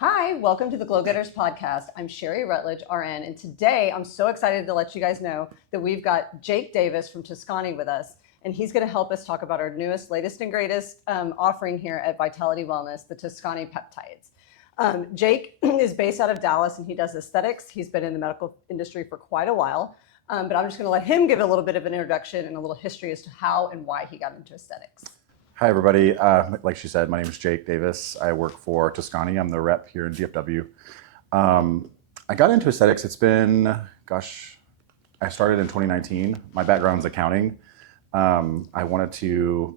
Hi, welcome to the GlowGetters podcast. I'm Sherry Rutledge, RN, and today I'm so excited to let you guys know that we've got Jake Davis from TOSKANI with us, and he's going to help us talk about our newest, latest, and greatest offering here at Vitality Wellness, the TOSKANI Peptides. Jake is based out of Dallas, and he does aesthetics. He's been in the medical industry for quite a while, but I'm just going to let him give a little bit of an introduction and a little history as to how and why he got into aesthetics. Hi, everybody. Like she said, my name is Jake Davis. I work for TOSKANI. I'm the rep here in DFW. I got into aesthetics. It's been, I started in 2019. My background is accounting. I wanted to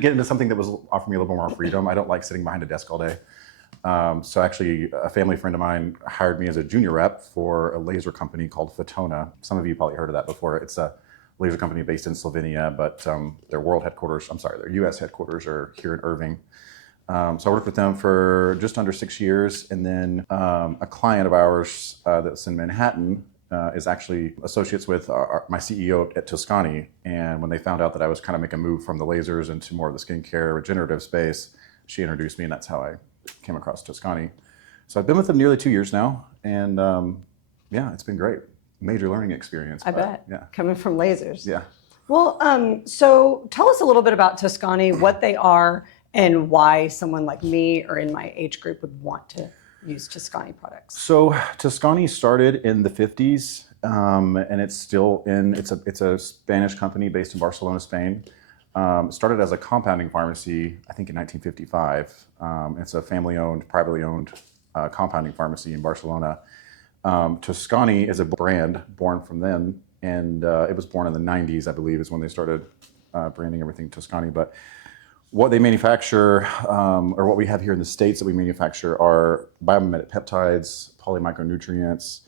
get into something that was offering me a little more freedom. I don't like sitting behind a desk all day. So actually, a family friend of mine hired me as a junior rep for a laser company called Fotona. Some of you probably heard of that before. It's a laser company based in Slovenia, but their US headquarters are here in Irving. So I worked with them for just under 6 years, and then a client of ours that's in Manhattan is actually associates with my CEO at TOSKANI, and when they found out that I was kind of making a move from the lasers into more of the skincare regenerative space, she introduced me, and that's how I came across TOSKANI. So I've been with them nearly 2 years now, and yeah, it's been great. Major learning experience. I bet. Yeah. Coming from lasers. Yeah. Well, so tell us a little bit about TOSKANI, what they are, and why someone like me or in my age group would want to use TOSKANI products. So TOSKANI started in the 50s, and it's still it's a Spanish company based in Barcelona, Spain. It started as a compounding pharmacy, I think in 1955. It's a family-owned, privately owned compounding pharmacy in Barcelona. TOSKANI is a brand born from then, and it was born in the 90s, I believe, is when they started branding everything TOSKANI. But what they manufacture, or what we have here in the States that we manufacture, are biomimetic peptides, polymicronutrients,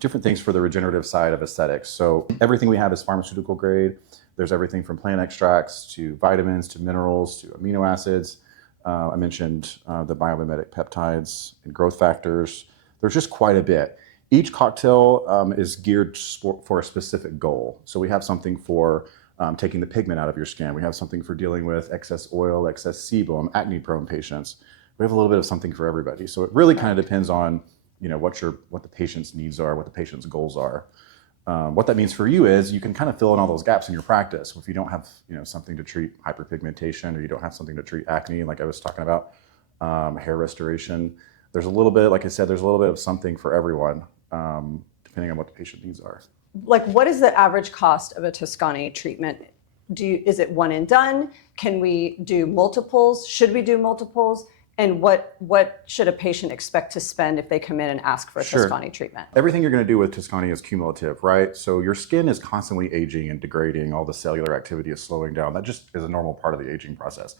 different things for the regenerative side of aesthetics. So everything we have is pharmaceutical grade. There's everything from plant extracts to vitamins to minerals to amino acids. I mentioned the biomimetic peptides and growth factors. There's just quite a bit. Each cocktail is geared for a specific goal. So we have something for taking the pigment out of your skin. We have something for dealing with excess oil, excess sebum, acne-prone patients. We have a little bit of something for everybody. So it really kind of depends on, what the patient's needs are, what the patient's goals are. What that means for you is you can kind of fill in all those gaps in your practice. If you don't have something to treat hyperpigmentation, or you don't have something to treat acne, like I was talking about, hair restoration. There's a little bit, like I said, there's a little bit of something for everyone, depending on what the patient needs are. Like, what is the average cost of a TOSKANI treatment? Is it one and done? Can we do multiples? Should we do multiples? And what should a patient expect to spend if they come in and ask for a TOSKANI treatment? Everything you're going to do with TOSKANI is cumulative, right? So your skin is constantly aging and degrading. All the cellular activity is slowing down. That just is a normal part of the aging process.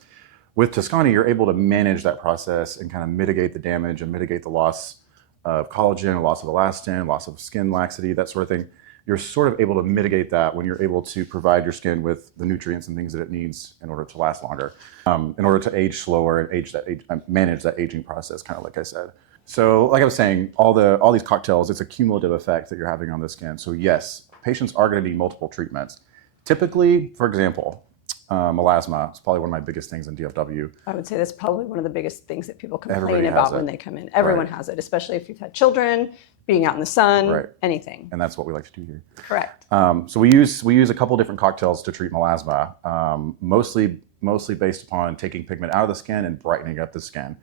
With TOSKANI, you're able to manage that process and kind of mitigate the damage and mitigate the loss of collagen, loss of elastin, loss of skin laxity, that sort of thing. You're sort of able to mitigate that when you're able to provide your skin with the nutrients and things that it needs in order to last longer, in order to age slower and manage that aging process, kind of like I said. So like I was saying, all these cocktails, it's a cumulative effect that you're having on the skin. So yes, patients are going to need multiple treatments. Typically, for example, melasma is probably one of my biggest things in DFW. I would say that's probably one of the biggest things that people complain about when they come in. Everyone has it, especially if you've had children, being out in the sun, anything. And that's what we like to do here. Correct. So we use a couple different cocktails to treat melasma, mostly based upon taking pigment out of the skin and brightening up the skin.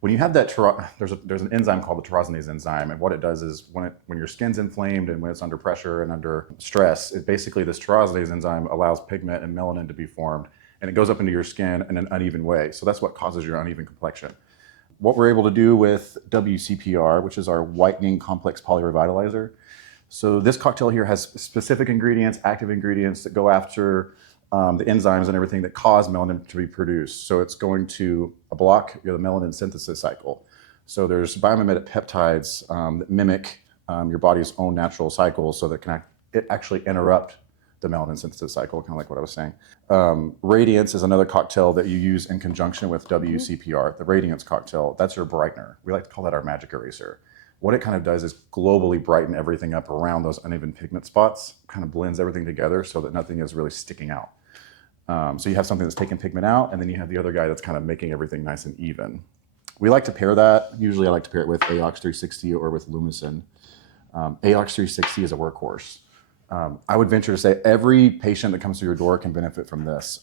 When you have that, there's an enzyme called the tyrosinase enzyme, and what it does is when your skin's inflamed and when it's under pressure and under stress, basically this tyrosinase enzyme allows pigment and melanin to be formed, and it goes up into your skin in an uneven way. So that's what causes your uneven complexion. What we're able to do with WCPR, which is our whitening complex polyrevitalizer. So this cocktail here has specific ingredients, active ingredients that go after the enzymes and everything that cause melanin to be produced. So it's going to block the melanin synthesis cycle. So there's biomimetic peptides that mimic your body's own natural cycles, so that it actually interrupt the melanin synthesis cycle, kind of like what I was saying. Radiance is another cocktail that you use in conjunction with WCPR, the Radiance cocktail. That's your brightener. We like to call that our magic eraser. What it kind of does is globally brighten everything up around those uneven pigment spots, kind of blends everything together so that nothing is really sticking out. So you have something that's taking pigment out, and then you have the other guy that's kind of making everything nice and even. We like to pair that. Usually I like to pair it with AOX 360 or with Lumicin. AOX 360 is a workhorse. I would venture to say every patient that comes through your door can benefit from this.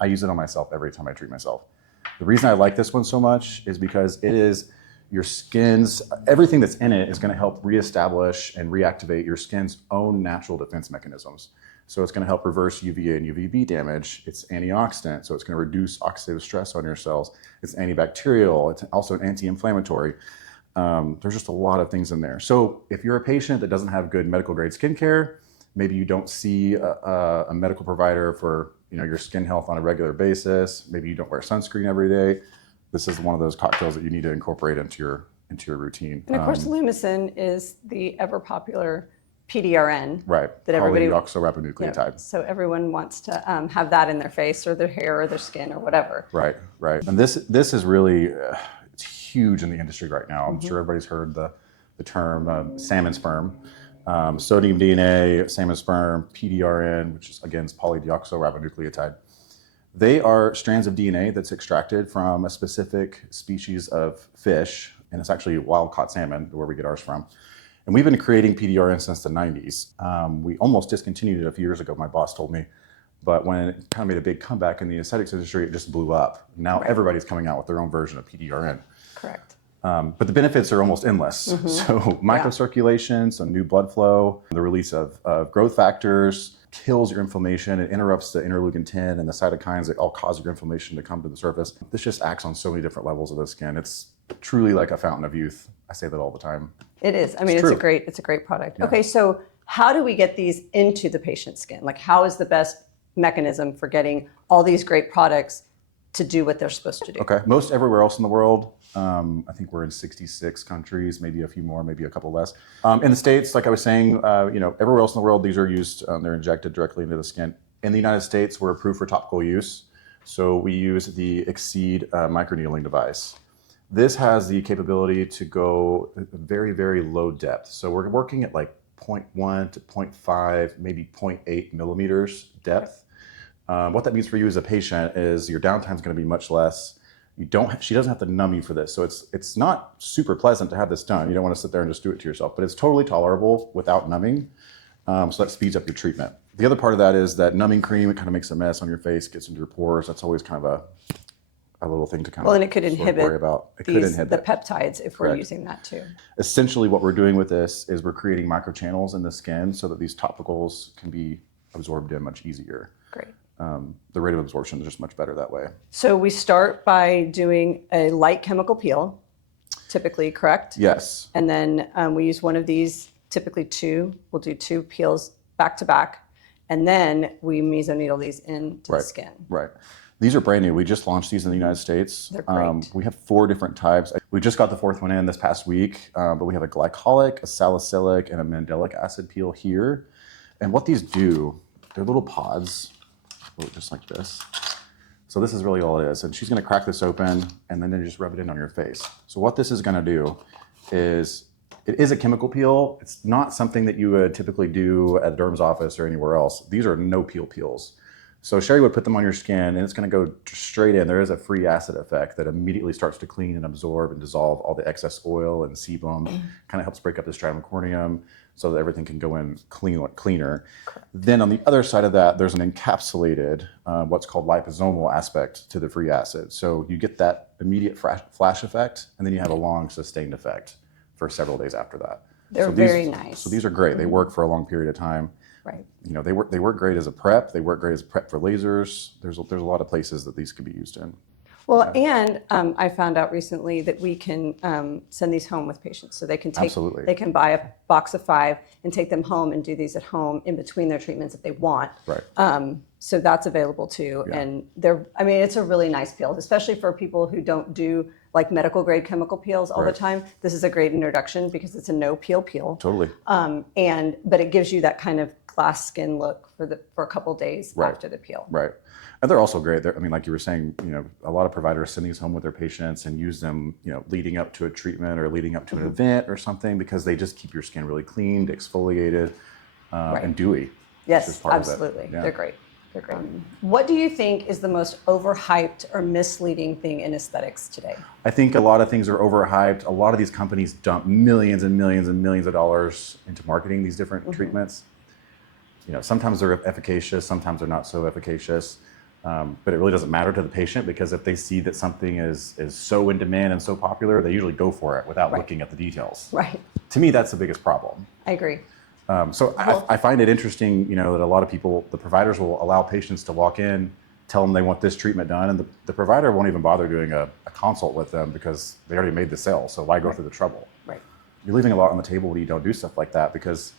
I use it on myself every time I treat myself. The reason I like this one so much is because it is your skin's, everything that's in it is going to help reestablish and reactivate your skin's own natural defense mechanisms. So it's going to help reverse UVA and UVB damage. It's antioxidant, so it's going to reduce oxidative stress on your cells. It's antibacterial. It's also an anti-inflammatory. There's just a lot of things in there. So if you're a patient that doesn't have good medical grade skincare, maybe you don't see a medical provider for your skin health on a regular basis, maybe you don't wear sunscreen every day, this is one of those cocktails that you need to incorporate into your routine. And of course, Lumicin is the ever popular PDRN. Right. That everybody. Polydeoxyribonucleotide. So everyone wants to have that in their face or their hair or their skin or whatever. Right. And this is really it's huge in the industry right now. I'm sure everybody's heard the term salmon sperm. Sodium DNA, salmon sperm, PDRN, which is again polydeoxyribonucleotide. They are strands of DNA that's extracted from a specific species of fish, and it's actually wild-caught salmon, where we get ours from. And we've been creating PDRN since the 90s. We almost discontinued it a few years ago, my boss told me. But when it kind of made a big comeback in the aesthetics industry, it just blew up. Now everybody's coming out with their own version of PDRN. Correct. But the benefits are almost endless. So microcirculation, so new blood flow, the release of growth factors, kills your inflammation. It interrupts the interleukin 10 and the cytokines that all cause your inflammation to come to the surface. This just acts on so many different levels of the skin. It's truly like a fountain of youth. I say that all the time. It is. I mean, it's a great product. Yeah. Okay, so how do we get these into the patient's skin? Like, how is the best mechanism for getting all these great products to do what they're supposed to do? Okay, most everywhere else in the world. I think we're in 66 countries, maybe a few more, maybe a couple less. In the States, like I was saying, everywhere else in the world, these are used, they're injected directly into the skin. In the United States, we're approved for topical use. So we use the Exceed microneedling device. This has the capability to go very, very low depth. So we're working at like 0.1 to 0.5, maybe 0.8 millimeters depth. What that means for you as a patient is your downtime is going to be much less. She doesn't have to numb you for this. So it's not super pleasant to have this done. You don't want to sit there and just do it to yourself, but it's totally tolerable without numbing. So that speeds up your treatment. The other part of that is that numbing cream, it kind of makes a mess on your face, gets into your pores. That's always kind of a little thing to kind of and it could inhibit worry about. It could inhibit the peptides if we're using that too. Essentially what we're doing with this is we're creating microchannels in the skin so that these topicals can be absorbed in much easier. Great. The rate of absorption is just much better that way. So we start by doing a light chemical peel, typically, correct? Yes. And then we use one of these, typically two. We'll do two peels back to back, and then we mesoneedle these into the skin. Right. These are brand new. We just launched these in the United States. They're great. We have 4 different types. We just got the 4th one in this past week, but we have a glycolic, a salicylic, and a mandelic acid peel here. And what these do, they're little pods, just like this. So this is really all it is. And she's going to crack this open, and then just rub it in on your face. So what this is going to do is, it is a chemical peel. It's not something that you would typically do at a derm's office or anywhere else. These are no peel peels. So Sherry would put them on your skin, and it's going to go straight in. There is a free acid effect that immediately starts to clean and absorb and dissolve all the excess oil and sebum. Kind of helps break up the stratum corneum so that everything can go in cleaner. Then on the other side of that, there's an encapsulated, what's called liposomal aspect to the free acid. So you get that immediate flash effect, and then you have a long sustained effect for several days after that. They're very nice. So these are great. They work for a long period of time. Right. They work great as a prep. They work great as a prep for lasers. There's a lot of places that these could be used in. Well, and I found out recently that we can send these home with patients, so they can they can buy a box of 5 and take them home and do these at home in between their treatments if they want. Right. So that's available too, and it's a really nice peel, especially for people who don't do like medical grade chemical peels all the time. This is a great introduction because it's a no peel. Totally. But it gives you that kind of glass skin look for a couple days after the peel. Right. And they're also great. Like you were saying, a lot of providers send these home with their patients and use them, leading up to a treatment or leading up to an event or something, because they just keep your skin really cleaned, exfoliated, and dewy. Yes, absolutely. Yeah. They're great. They're great. What do you think is the most overhyped or misleading thing in aesthetics today? I think a lot of things are overhyped. A lot of these companies dump millions and millions and millions of dollars into marketing these different treatments. Sometimes they're efficacious, sometimes they're not so efficacious. But it really doesn't matter to the patient, because if they see that something is so in demand and so popular, they usually go for it without looking at the details. Right. To me, that's the biggest problem. I agree. I find it interesting, that a lot of people, the providers will allow patients to walk in, tell them they want this treatment done, and the provider won't even bother doing a consult with them because they already made the sale, so why go through the trouble? Right. You're leaving a lot on the table when you don't do stuff like that, because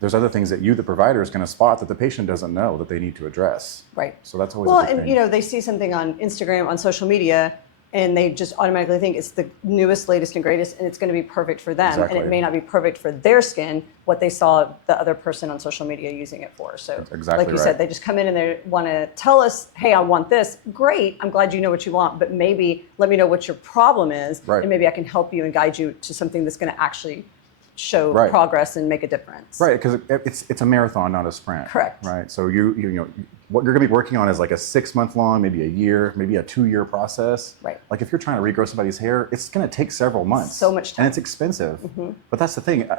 there's other things that the provider, is going to spot that the patient doesn't know that they need to address. Right. So that's always a good thing. And they see something on Instagram, on social media, and they just automatically think it's the newest, latest, and greatest, and it's going to be perfect for them. Exactly. And it may not be perfect for their skin, what they saw the other person on social media using it for. So, that's exactly like you right. said, they just come in and they want to tell us, hey, I want this. Great. I'm glad you know what you want, but maybe let me know what your problem is, Right. and maybe I can help you and guide you to something that's going to actually show Right. progress and make a difference. Right, because it's a marathon, not a sprint. Correct. Right, so what you're going to be working on is like a 6-month long, maybe a year, maybe a 2-year process. Right. Like if you're trying to regrow somebody's hair, it's going to take several months. So much time. And it's expensive. But that's the thing.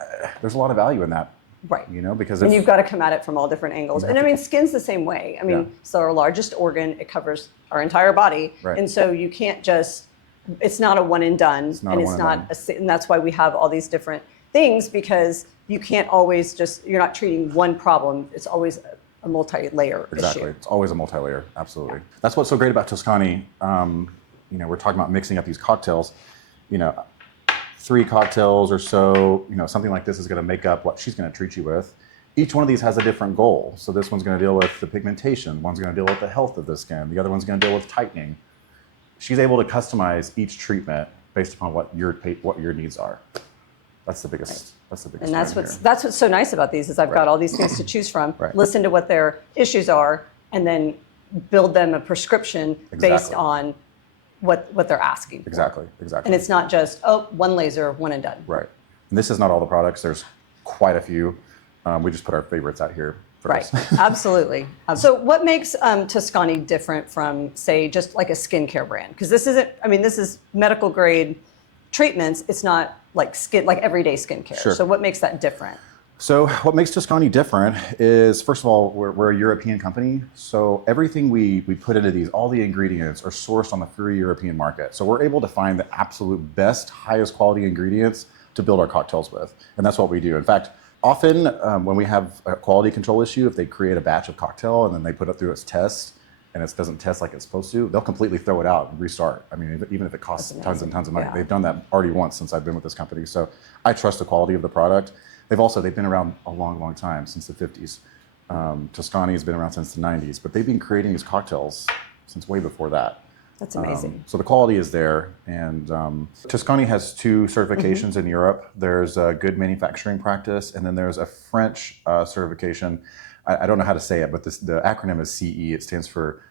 There's a lot of value in that. Right. Because and you've got to come at it from all different angles. And I mean, skin's the same way. I mean, it's our largest organ. It covers our entire body. Right. And so you can't just, it's not a one and done. And that's why we have all these different things, because you can't always you're not treating one problem. It's always a multi-layer Exactly. issue. It's always a multi-layer. Absolutely. Yeah. That's what's so great about Toscani. We're talking about mixing up these cocktails. 3 cocktails or so, something like this is going to make up what she's going to treat you with. Each one of these has a different goal. So this one's going to deal with the pigmentation. One's going to deal with the health of the skin. The other one's going to deal with tightening. She's able to customize each treatment based upon what your needs are. That's the biggest. Right. That's the biggest. And that's what's so nice about these is I've got all these things to choose from. Right. Listen to what their issues are, and then build them a prescription based on what they're asking for. Exactly. And it's not just one laser, one and done. Right. And this is not all the products. There's quite a few. We just put our favorites out here. Right. Absolutely. So what makes Toscani different from, say, just like a skincare brand? Because this is medical grade treatments. It's not like everyday skincare. Sure. So what makes that different? So what makes Toscani different is, first of all, we're a European company. So everything we put into these, all the ingredients are sourced on the free European market. So we're able to find the absolute best, highest quality ingredients to build our cocktails with. And that's what we do. In fact, often when we have a quality control issue, if they create a batch of cocktail and then they put it through its tests, and it doesn't test like it's supposed to, they'll completely throw it out and restart. I mean, even if it costs tons and tons of money. Yeah. They've done that already once since I've been with this company. So I trust the quality of the product. They've been around a long, long time, since the 50s. Toscani has been around since the 90s, but they've been creating these cocktails since way before that. That's amazing. So the quality is there. And Toscani has 2 certifications in Europe. There's a good manufacturing practice, and then there's a French certification. I don't know how to say it, but the acronym is CE. It stands for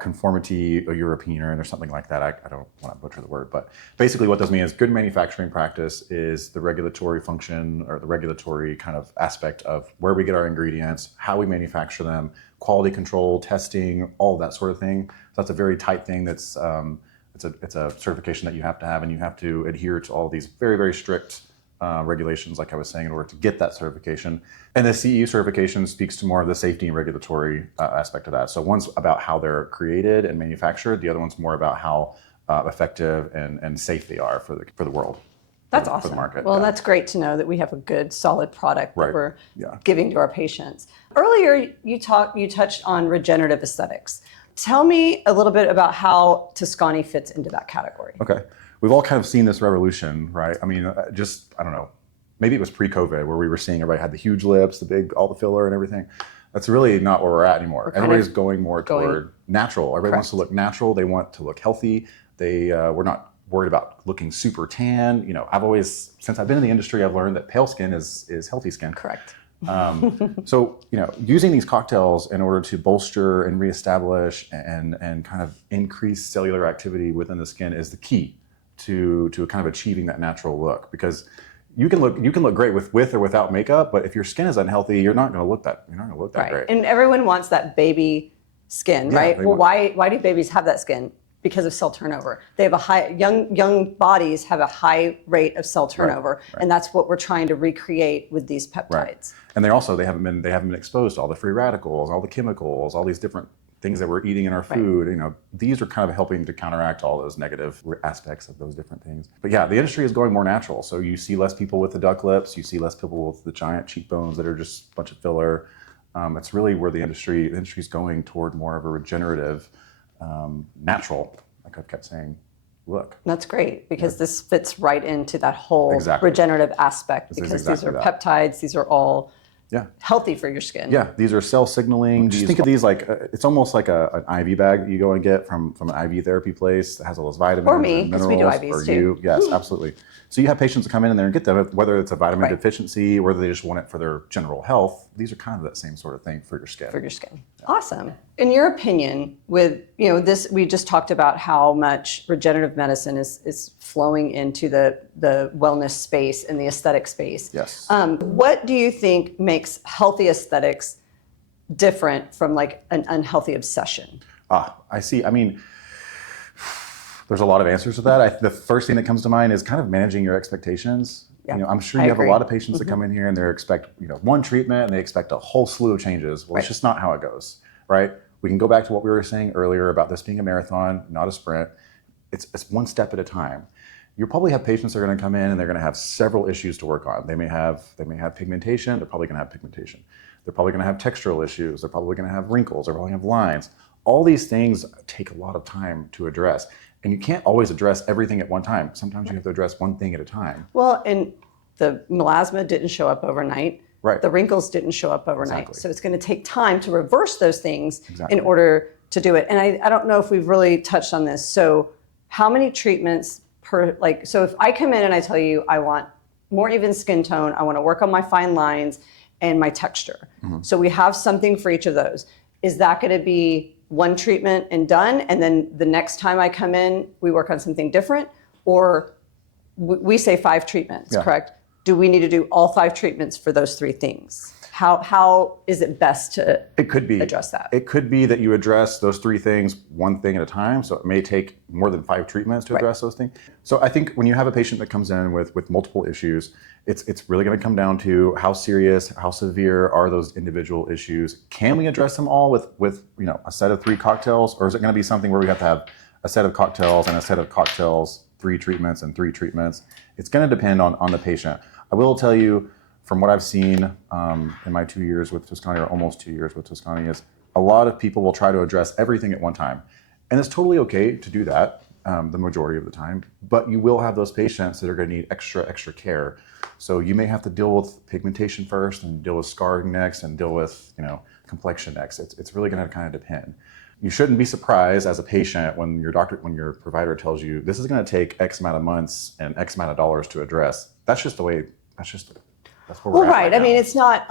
Conformity European or something like that. I don't want to butcher the word, but basically what those mean is good manufacturing practice is the regulatory function or the regulatory kind of aspect of where we get our ingredients, how we manufacture them, quality control, testing, all of that sort of thing. So that's a very tight thing. That's it's a certification that you have to have, and you have to adhere to all these very, very strict regulations, like I was saying, in order to get that certification. And the CE certification speaks to more of the safety and regulatory aspect of that. So one's about how they're created and manufactured. The other one's more about how effective and safe they are for the world. That's awesome. For the market. Well, that's great to know that we have a good, solid product that we're Yeah. giving to our patients. Earlier, you touched on regenerative aesthetics. Tell me a little bit about how Toscani fits into that category. Okay. We've all kind of seen this revolution, right? I mean, I don't know, maybe it was pre-COVID where we were seeing everybody had the huge lips, all the filler and everything. That's really not where we're at anymore. Everybody's going more toward natural. Everybody wants to look natural. They want to look healthy. We're not worried about looking super tan. Since I've been in the industry, I've learned that pale skin is healthy skin. Correct. So, using these cocktails in order to bolster and reestablish and kind of increase cellular activity within the skin is the key to kind of achieving that natural look, because you can look great with or without makeup, but if your skin is unhealthy, you're not going to look that Right. great. And everyone wants that baby skin, Yeah, right? they Well, want- why do babies have that skin? Because of cell turnover. They have a high, young bodies have a high rate of cell turnover, and that's what we're trying to recreate with these peptides. Right. And they haven't been exposed to all the free radicals, all the chemicals, all these different things that we're eating in our food. You know, these are kind of helping to counteract all those negative aspects of those different things. But yeah, the industry is going more natural. So you see less people with the duck lips, you see less people with the giant cheekbones that are just a bunch of filler. It's really where the industry is going toward more of a regenerative, natural, like I've kept saying, look. That's great, because this fits right into that whole regenerative aspect, because these are peptides, these are all healthy for your skin. Yeah, these are cell signaling. Just think of these like, it's almost like an IV bag that you go and get from an IV therapy place that has all those vitamins or me, and because minerals. we do IVs or too. you, yes, absolutely. So you have patients that come in there and get them, whether it's a vitamin deficiency, or whether they just want it for their general health. These are kind of that same sort of thing for your skin. For your skin. Awesome. In your opinion, with this, we just talked about how much regenerative medicine is flowing into the wellness space and the aesthetic space. Yes. What do you think makes healthy aesthetics different from like an unhealthy obsession? I see. I mean, there's a lot of answers to that. The first thing that comes to mind is kind of managing your expectations. Yeah, I'm sure you have a lot of patients that come in here and they expect, one treatment and they expect a whole slew of changes. Well, it's just not how it goes, right? We can go back to what we were saying earlier about this being a marathon, not a sprint. It's one step at a time. You'll probably have patients that are going to come in and they're going to have several issues to work on. They may have pigmentation. They're probably going to have pigmentation. They're probably going to have textural issues. They're probably going to have wrinkles. They're probably going to have lines. All these things take a lot of time to address. And you can't always address everything at one time. Sometimes you have to address one thing at a time. Well, and the melasma didn't show up overnight. Right. The wrinkles didn't show up overnight. Exactly. So it's going to take time to reverse those things in order to do it. And I don't know if we've really touched on this. So how many treatments per, so if I come in and I tell you I want more even skin tone, I want to work on my fine lines and my texture. So we have something for each of those. Is that going to be one treatment and done, and then the next time I come in, we work on something different? Or we say 5 treatments, correct? Do we need to do all 5 treatments for those 3 things? How is it best to address that? It could be that you address those 3 things one thing at a time. So it may take more than 5 treatments to address those things. So I think when you have a patient that comes in with multiple issues, it's really going to come down to how serious, how severe are those individual issues. Can we address them all with a set of 3 cocktails, or is it going to be something where we have to have a set of cocktails and a set of cocktails, 3 treatments and 3 treatments? It's going to depend on the patient. I will tell you, from what I've seen in my 2 years with TOSKANI, or almost 2 years with TOSKANI, is a lot of people will try to address everything at one time. And it's totally okay to do that the majority of the time, but you will have those patients that are going to need extra care. So you may have to deal with pigmentation first, and deal with scarring next, and deal with complexion next. It's really going to kind of depend. You shouldn't be surprised as a patient when your provider tells you this is going to take X amount of months and X amount of dollars to address. That's just the way. That's where we're at right now. I mean, it's not.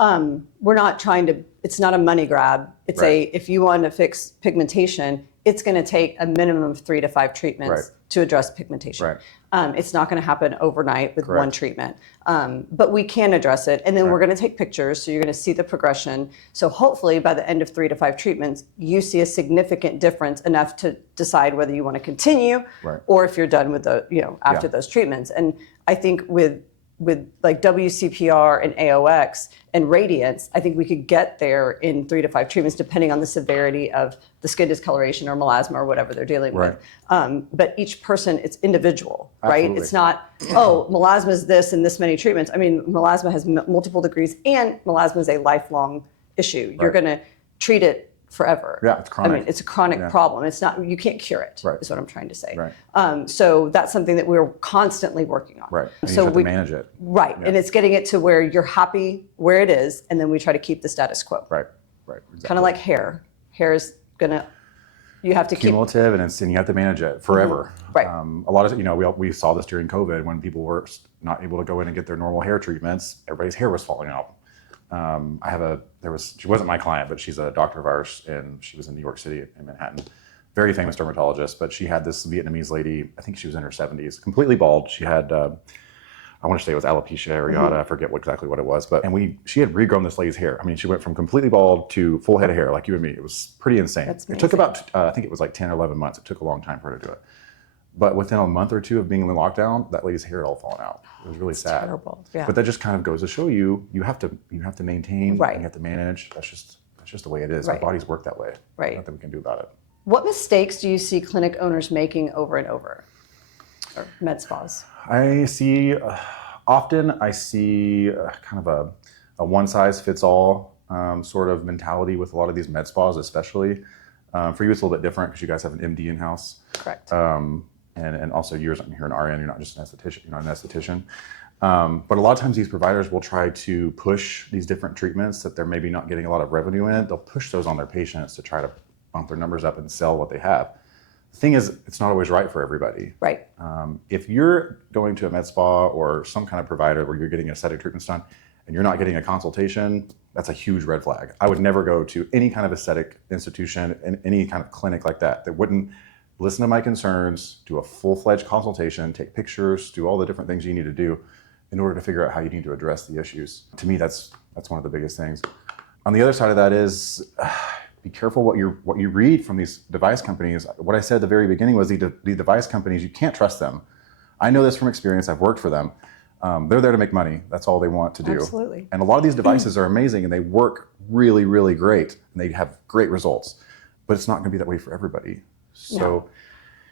We're not trying to. It's not a money grab. It's if you want to fix pigmentation, it's going to take a minimum of 3 to 5 treatments to address pigmentation. It's not going to happen overnight with one treatment, but we can address it, and then we're going to take pictures, so you're going to see the progression. So hopefully, by the end of 3 to 5 treatments, you see a significant difference enough to decide whether you want to continue, or if you're done with after those treatments. And I think with like WCPR and AOX and radiance, I think we could get there in 3 to 5 treatments, depending on the severity of the skin discoloration or melasma or whatever they're dealing with. But each person, it's individual, right? It's not, melasma is this and this many treatments. I mean, melasma has multiple degrees, and melasma is a lifelong issue. You're going to treat it forever. Yeah, it's chronic. I mean, it's a chronic problem. It's not, you can't cure it, is what I'm trying to say. So that's something that we're constantly working on. And so you have to manage it. And it's getting it to where you're happy where it is, and then we try to keep the status quo. Exactly. Kind of like hair. Hair is gonna, you have to keep cumulative, and you have to manage it forever. A lot of we saw this during COVID when people were not able to go in and get their normal hair treatments. Everybody's hair was falling out. She wasn't my client, but she's a doctor of ours, and she was in New York City in Manhattan. Very famous dermatologist, but she had this Vietnamese lady, I think she was in her 70s, completely bald. She had I want to say it was alopecia areata. I forget exactly what it was, but she had regrown this lady's hair. I mean, she went from completely bald to full head of hair, like you and me. It was pretty insane. It took about, I think it was like 10 or 11 months. It took a long time for her to do it. But within a month or two of being in the lockdown, that lady's hair had all fallen out. It was really sad. Terrible. Yeah. But that just kind of goes to show you have to maintain, right. and you have to manage. That's just the way it is. Right. Our bodies work that way. Right. Nothing we can do about it. What mistakes do you see clinic owners making over and over, or med spas? I see kind of a one size fits all sort of mentality with a lot of these med spas, especially. For you, it's a little bit different because you guys have an MD in house. Correct. And also you're an RN. You're not just an esthetician. You're not an esthetician. But a lot of times these providers will try to push these different treatments that they're maybe not getting a lot of revenue in. They'll push those on their patients to try to bump their numbers up and sell what they have. The thing is, it's not always right for everybody. Right. If you're going to a med spa or some kind of provider where you're getting aesthetic treatments done and you're not getting a consultation, that's a huge red flag. I would never go to any kind of aesthetic institution and any kind of clinic like that wouldn't listen to my concerns, do a full-fledged consultation, take pictures, do all the different things you need to do in order to figure out how you need to address the issues. To me, that's one of the biggest things. On the other side of that is, be careful what you read from these device companies. What I said at the very beginning was the device companies, you can't trust them. I know this from experience. I've worked for them. They're there to make money. That's all they want to do. Absolutely. And a lot of these devices are amazing and they work really, really great and they have great results. But it's not going to be that way for everybody. So, no.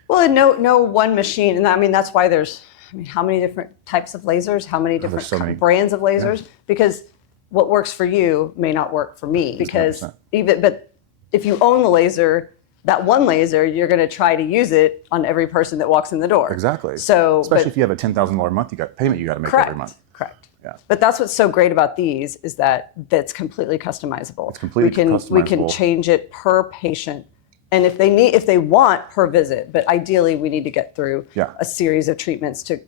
Well, and no one machine, and I mean that's why there's how many different types of lasers, how many different brands of lasers, because what works for you may not work for me. Because 100%. But if you own the laser, that one laser, you're going to try to use it on every person that walks in the door. Exactly. So, especially if you have a $10,000 a month payment you got to make every month. Correct. Yeah. But that's what's so great about these is that that's completely customizable. It's completely customizable. We can change it per patient. And if they want per visit, but ideally we need to get through a series of treatments to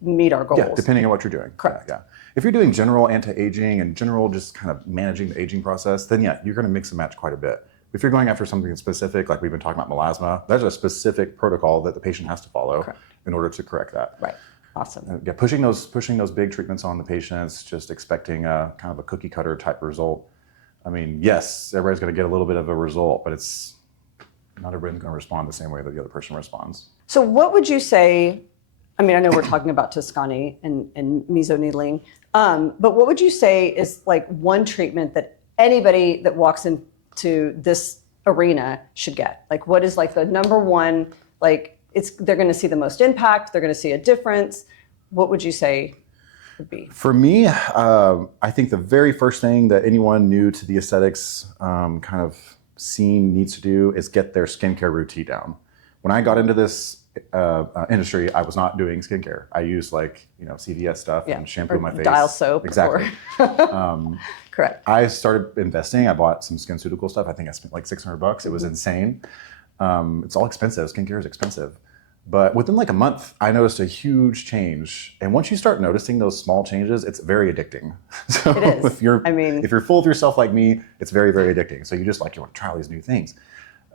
meet our goals. Yeah, depending on what you're doing. Correct. Yeah. If you're doing general anti-aging and general just kind of managing the aging process, then you're going to mix and match quite a bit. If you're going after something specific, like we've been talking about melasma, there's a specific protocol that the patient has to follow in order to correct that. Right. Awesome. Yeah, pushing those big treatments on the patients, just expecting a kind of a cookie cutter type result. I mean, yes, everybody's going to get a little bit of a result, but it's not everybody's going to respond the same way that the other person responds. So what would you say, I mean, I know we're talking about TOSKANI and Microneedling, but what would you say is like one treatment that anybody that walks into this arena should get? Like what is like the number one, like they're going to see the most impact, they're going to see a difference. What would you say would be? For me, I think the very first thing that anyone new to the aesthetics kind of scene needs to do is get their skincare routine down. When I got into this industry, I was not doing skincare. I used CVS stuff and shampoo my face. Dial soap. Exactly. Correct. I started investing. I bought some SkinCeutical stuff. I think I spent like $600. It was insane. It's all expensive. Skincare is expensive. But within like a month, I noticed a huge change. And once you start noticing those small changes, it's very addicting. So it is. if you're full of yourself like me, it's very, very addicting. So you just you want to try all these new things.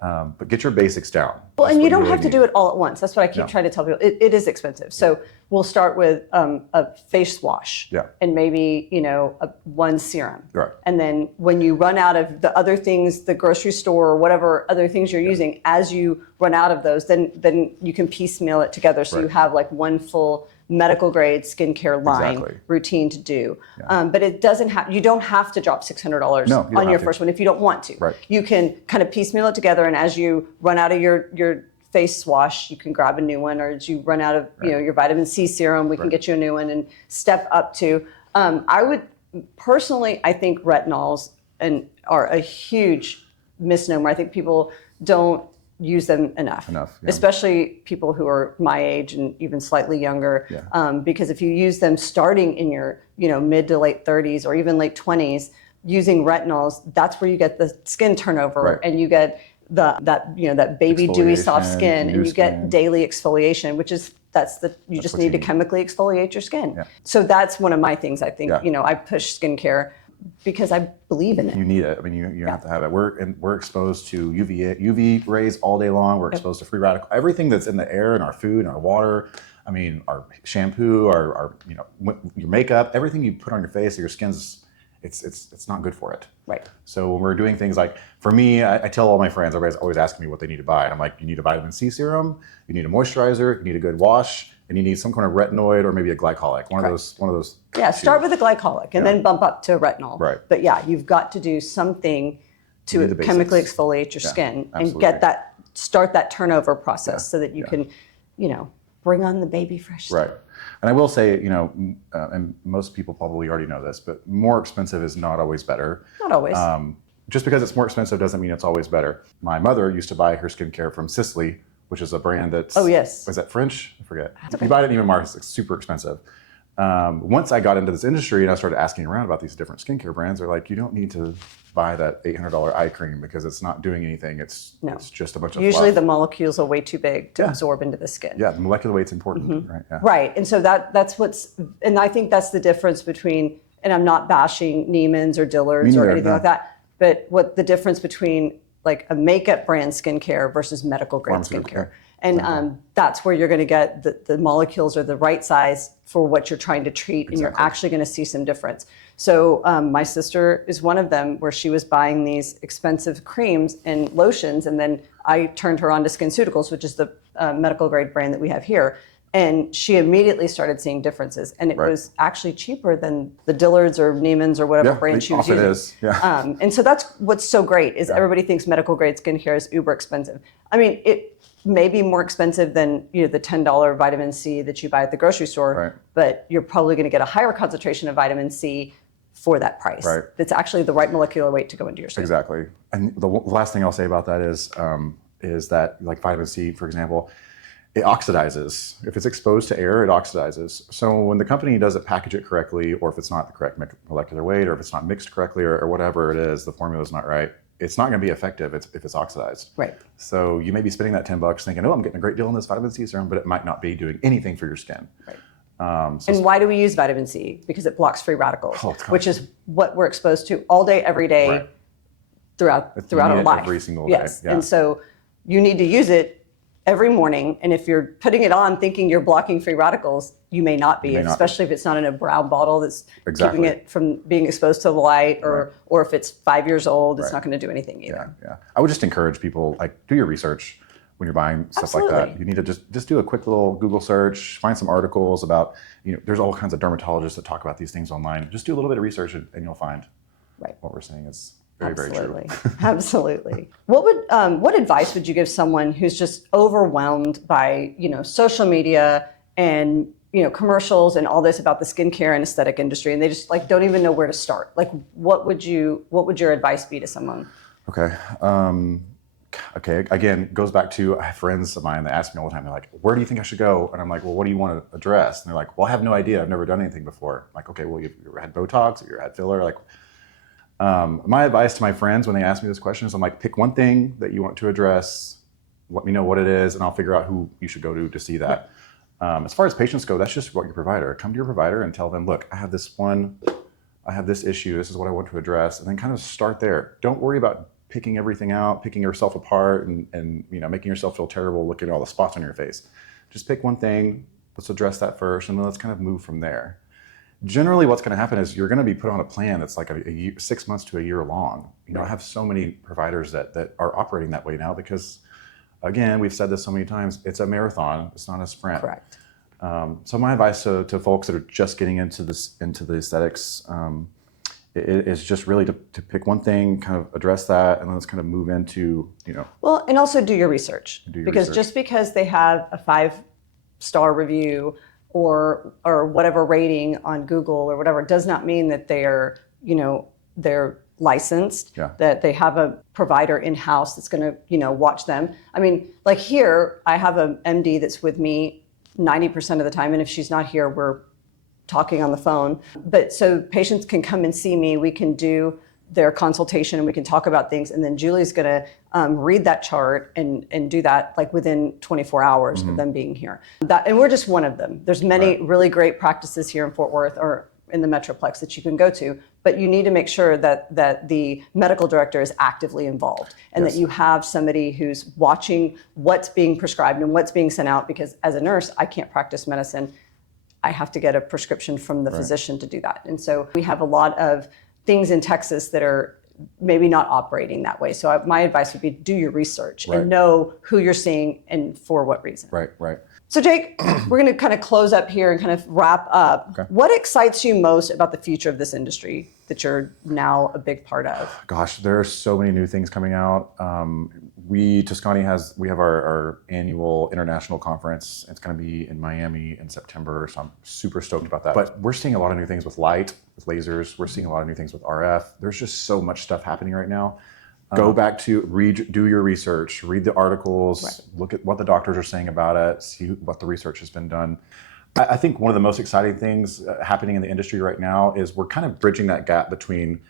But get your basics down. Well, and you don't have to do it all at once. That's what I keep trying to tell people. It is expensive. So we'll start with a face wash and maybe, one serum. Right. And then when you run out of the other things, the grocery store or whatever other things you're using, as you run out of those, then you can piecemeal it together. So you have like one full medical grade skincare line routine to do. But it doesn't you don't have to drop $600 on your first one if you don't want to. Right. You can kind of piecemeal it together, and as you run out of your face wash, you can grab a new one, or as you run out of your vitamin C serum, we can get you a new one and step up to. I would personally, I think retinols are a huge misnomer. I think people don't use them enough, especially people who are my age and even slightly younger. Because if you use them starting in your mid to late 30s or even late 20s, using retinols, that's where you get the skin turnover and you get that baby dewy soft skin, and you get daily exfoliation, which is you just need to chemically exfoliate your skin. So that's one of my things. I think I push skincare because I believe in it. You need it. I mean, you have to have it. We're exposed to UV rays all day long. We're exposed to free radical, everything that's in the air, in our food, in our water. I mean, our shampoo, our your makeup, everything you put on your face or your skin's, it's not good for it. Right. So when we're doing things like, for me, I tell all my friends, everybody's always asking me what they need to buy. And I'm like, you need a vitamin C serum, you need a moisturizer, you need a good wash, and you need some kind of retinoid or maybe a glycolic. One of those. Yeah, start with a glycolic and then bump up to a retinol. Right. But yeah, you've got to do something to chemically exfoliate your skin and start that turnover process so that you can, bring on the baby fresh stuff. Right. And I will say, and most people probably already know this, but more expensive is not always better. Not always. Just because it's more expensive doesn't mean it's always better. My mother used to buy her skincare from Sicily, which is a brand that's... Oh, yes. Was that French? I forget. If you buy it at Neiman Marcus, it's super expensive. Once I got into this industry and I started asking around about these different skincare brands, they're like, you don't need to buy that $800 eye cream because it's not doing anything. It's just a bunch of Usually fluff. the molecules are way too big to absorb into the skin. Yeah, the molecular weight's important, right? Yeah. Right, and so that's and I think that's the difference between, and I'm not bashing Neiman's or Dillard's or anything like that, but what the difference between like a makeup brand skincare versus medical grade skincare. And that's where you're going to get the molecules are the right size for what you're trying to treat, and you're actually going to see some difference. So my sister is one of them, where she was buying these expensive creams and lotions, and then I turned her on to SkinCeuticals, which is the medical grade brand that we have here. And she immediately started seeing differences, and it was actually cheaper than the Dillard's or Neiman's or whatever brand she was using. It is. Yeah. And so that's what's so great is everybody thinks medical grade skincare is uber expensive. I mean, it may be more expensive than the $10 vitamin C that you buy at the grocery store, but you're probably going to get a higher concentration of vitamin C for that price. Right. That's actually the right molecular weight to go into your skin. Exactly. And the last thing I'll say about that is that, like vitamin C, for example, it oxidizes. If it's exposed to air, it oxidizes. So when the company doesn't package it correctly, or if it's not the correct molecular weight, or if it's not mixed correctly, or whatever it is, the formula's not right, it's not going to be effective if it's oxidized. Right. So you may be spending that $10 thinking, oh, I'm getting a great deal on this vitamin C serum, but it might not be doing anything for your skin. Right. And why do we use vitamin C? Because it blocks free radicals, which is what we're exposed to all day, every day, throughout our life. Every single day. Yes. Yeah. And so you need to use it every morning. And if you're putting it on thinking you're blocking free radicals, you may not be, especially if it's not in a brown bottle that's keeping it from being exposed to the light, or if it's 5 years old, it's not going to do anything either. Yeah. I would just encourage people, do your research when you're buying stuff like that. You need to just do a quick little Google search, find some articles about, there's all kinds of dermatologists that talk about these things online. Just do a little bit of research and you'll find what we're saying is very, very true. Absolutely. What advice would you give someone who's just overwhelmed by, social media and, commercials and all this about the skincare and aesthetic industry, and they just don't even know where to start? What would your advice be to someone? Okay, again, it goes back to, I have friends of mine that ask me all the time, they're like, where do you think I should go? And I'm like, well, what do you want to address? And they're like, well, I have no idea. I've never done anything before. I'm like, okay, well, you've ever had Botox or you ever had filler? My advice to my friends when they ask me this question is, I'm like, pick one thing that you want to address, let me know what it is, and I'll figure out who you should go to see that. As far as patients go, that's just what your provider. Come to your provider and tell them, look, I have this issue, this is what I want to address, and then kind of start there. Don't worry about picking everything out, picking yourself apart, and making yourself feel terrible looking at all the spots on your face. Just pick one thing, let's address that first, and then let's kind of move from there. Generally, what's going to happen is you're going to be put on a plan that's like a year, 6 months to a year long. I have so many providers that are operating that way now because, again, we've said this so many times, it's a marathon, it's not a sprint. Correct. So my advice to folks that are just getting into the aesthetics is just really to pick one thing, kind of address that, and then let's kind of move into, Well, and also do your research. Just because they have a 5-star review or whatever rating on Google or whatever does not mean that they're licensed, that they have a provider in-house that's going to, watch them. I mean, like here, I have an MD that's with me 90% of the time, and if she's not here, we're talking on the phone. But so patients can come and see me, we can do their consultation and we can talk about things, and then Julie's going to read that chart and do that within 24 hours of them being here. And we're just one of them. There's many really great practices here in Fort Worth, in the Metroplex that you can go to, but you need to make sure that the medical director is actively involved and that you have somebody who's watching what's being prescribed and what's being sent out, because as a nurse, I can't practice medicine. I have to get a prescription from the physician to do that. And so we have a lot of things in Texas that are maybe not operating that way. So my advice would be do your research and know who you're seeing and for what reason. Right. So Jake, we're going to kind of close up here and kind of wrap up. Okay. What excites you most about the future of this industry that you're now a big part of? Gosh, there are so many new things coming out. TOSKANI have our annual international conference. It's going to be in Miami in September, so I'm super stoked about that. But we're seeing a lot of new things with light, with lasers. We're seeing a lot of new things with RF. There's just so much stuff happening right now. Go back to do your research, read the articles, look at what the doctors are saying about it, see what the research has been done. I think one of the most exciting things happening in the industry right now is we're kind of bridging that gap between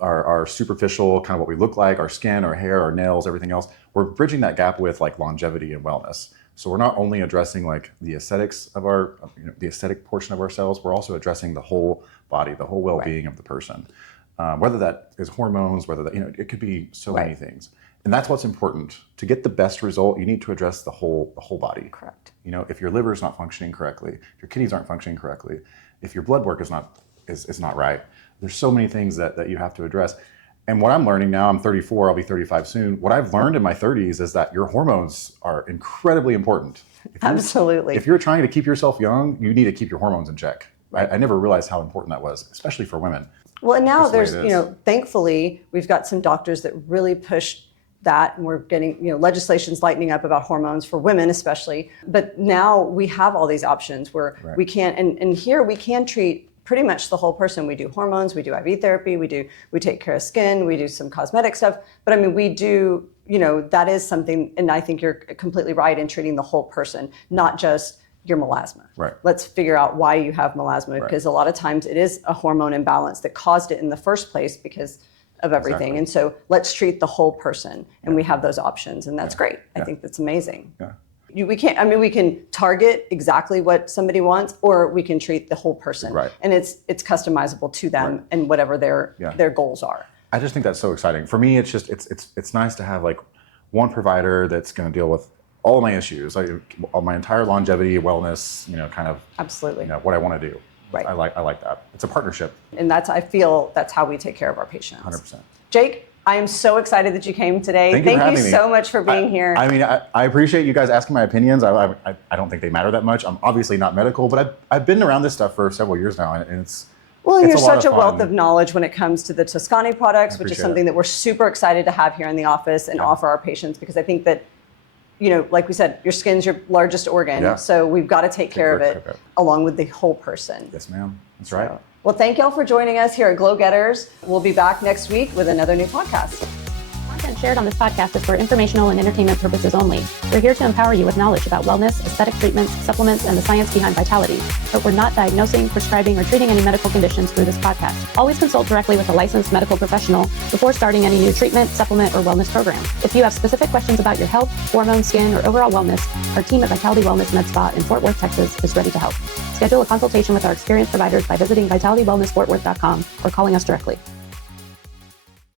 our superficial, kind of what we look like, our skin, our hair, our nails, everything else. We're bridging that gap with like longevity and wellness. So we're not only addressing like the aesthetics of the aesthetic portion of ourselves, we're also addressing the whole body, the whole well-being of the person. Whether that is hormones, whether that, it could be so many things. And that's what's important. To get the best result, you need to address the whole body. Correct. If your liver is not functioning correctly, if your kidneys aren't functioning correctly, if your blood work is not right, there's so many things that you have to address. And what I'm learning now, I'm 34, I'll be 35 soon. What I've learned in my 30s is that your hormones are incredibly important. Absolutely. If you're trying to keep yourself young, you need to keep your hormones in check. I never realized how important that was, especially for women. Well, and now there's, thankfully, we've got some doctors that really push that, and we're getting, legislation's lightening up about hormones for women especially. But now we have all these options where we can, and here we can treat pretty much the whole person. We do hormones, we do IV therapy, we take care of skin, we do some cosmetic stuff. But I mean, we do, that is something, and I think you're completely right in treating the whole person, not just your melasma. Right. Let's figure out why you have melasma, because a lot of times it is a hormone imbalance that caused it in the first place because of everything. And so let's treat the whole person, and we have those options, and that's great. I think that's amazing. Yeah. We can target exactly what somebody wants, or we can treat the whole person. Right. And it's customizable to them and whatever their goals are. I just think that's so exciting. For me, it's just it's nice to have like one provider that's going to deal with all of my issues, like my entire longevity, wellness, kind of absolutely what I want to do. Right. I like that. It's a partnership. And I feel that's how we take care of our patients. 100%. Jake, I am so excited that you came today. Thank you so much for being here. I mean, I appreciate you guys asking my opinions. I don't think they matter that much. I'm obviously not medical, but I've been around this stuff for several years now, and it's well, and you're such a wealth of knowledge when it comes to the TOSKANI products, which is something that we're super excited to have here in the office and offer our patients, because I think that, like we said, your skin's your largest organ, so we've got to take care of it along with the whole person. Yes, ma'am. That's right. Well, thank y'all for joining us here at GlowGetters. We'll be back next week with another new podcast. Content shared on this podcast is for informational and entertainment purposes only. We're here to empower you with knowledge about wellness, aesthetic treatments, supplements, and the science behind vitality. But we're not diagnosing, prescribing, or treating any medical conditions through this podcast. Always consult directly with a licensed medical professional before starting any new treatment, supplement, or wellness program. If you have specific questions about your health, hormones, skin, or overall wellness, our team at Vitality Wellness Med Spa in Fort Worth, Texas is ready to help. Schedule a consultation with our experienced providers by visiting vitalitywellnessfortworth.com or calling us directly.